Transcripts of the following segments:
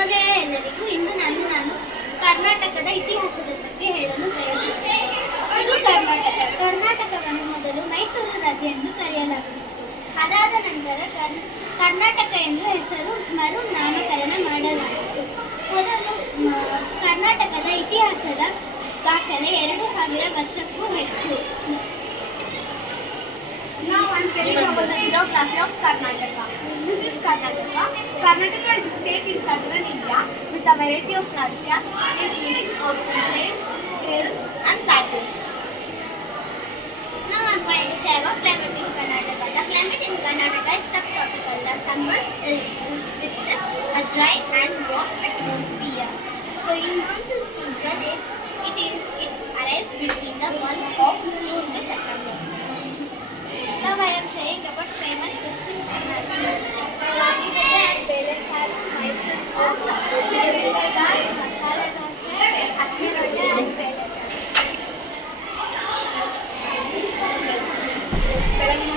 ಶುಭೋದಯ ಎಲ್ಲರಿಗೂ. ಇಂದು ನಾನು ಕರ್ನಾಟಕದ ಇತಿಹಾಸದ ಬಗ್ಗೆ ಹೇಳಲು ಬಯಸುತ್ತೇನೆ. ಇದು ಕರ್ನಾಟಕವನ್ನು ಮೊದಲು ಮೈಸೂರು ರಾಜ್ಯ ಎಂದು ಕರೆಯಲಾಗುತ್ತಿತ್ತು. ಅದಾದ ನಂತರ ಕರ್ನಾಟಕ ಎಂದು ಹೆಸರು ಮರು ನಾಮಕರಣ ಮಾಡಲಾಯಿತು. ಮೊದಲು ಕರ್ನಾಟಕದ ಇತಿಹಾಸದ ದಾಖಲೆ 2000 ವರ್ಷಕ್ಕೂ ಹೆಚ್ಚು. Now I am telling about the geography of Karnataka. This is Karnataka. Karnataka is a state in southern India with a variety of landscapes including coastal plains, hills and plateaus. Now I am going to say about climate in Karnataka. The climate in Karnataka is subtropical. The summers witness a dry and warm atmosphere. So in monsoon season, it arrives between the month of June to September. Now I am saying about famous foods in Karnataka. Ragipute and Belesaru, Mysore Pak, Shiripurga, Masala Dosa, Akki Rode and Belesaru. ಬೆಳಗಿನ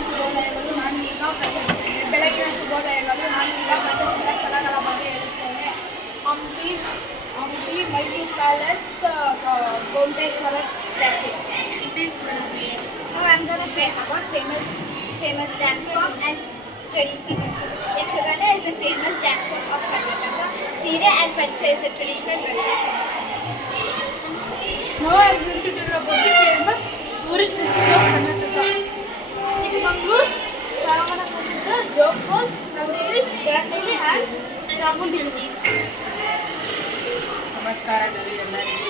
ಶುಭೋದಯಗಳು ನಾನು ಈಗ ಪ್ರಶಸ್ತಿಯ ಸ್ಥಳಗಳ ಬಗ್ಗೆ ಹೇಳುತ್ತೇನೆ. Hampi, Mysuru palace, Gomateshwara statue. Now I am going to say about famous dance form and traditional dresses. Yakshagana is the famous dance form of Karnataka. Sire and Pancha is a traditional dress of Karnataka. Now I am going to tell about the famous tourist places of Karnataka. Chikmagalur, Saravanasamudra, Jog Falls, Nandi Hills, Gandhili and Chamundi Hills. ನಮಸ್ಕಾರಗಳು ಎಲ್ಲರಿಗೂ.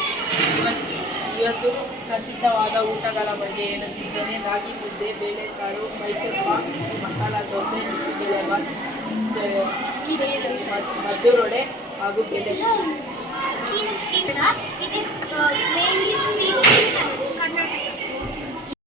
ಇವತ್ತು ಪ್ರಸಿದ್ಧವಾದ ಊಟಗಳ ಬಗ್ಗೆ ಹೇಳುತ್ತಿದ್ದೇನೆ. ರಾಗಿ ಮುದ್ದೆ, ಬೇಳೆ ಸಾರು, ಮೈಸೂರು ಪಾಕ್, ಮಸಾಲ ದೋಸೆ, ಬಿಸಿಬೇಳೆಬಾತ್, ಮದ್ದೂರೊಡೆ ಹಾಗೂ ಬೇಳೆ ಸಾರು. It is made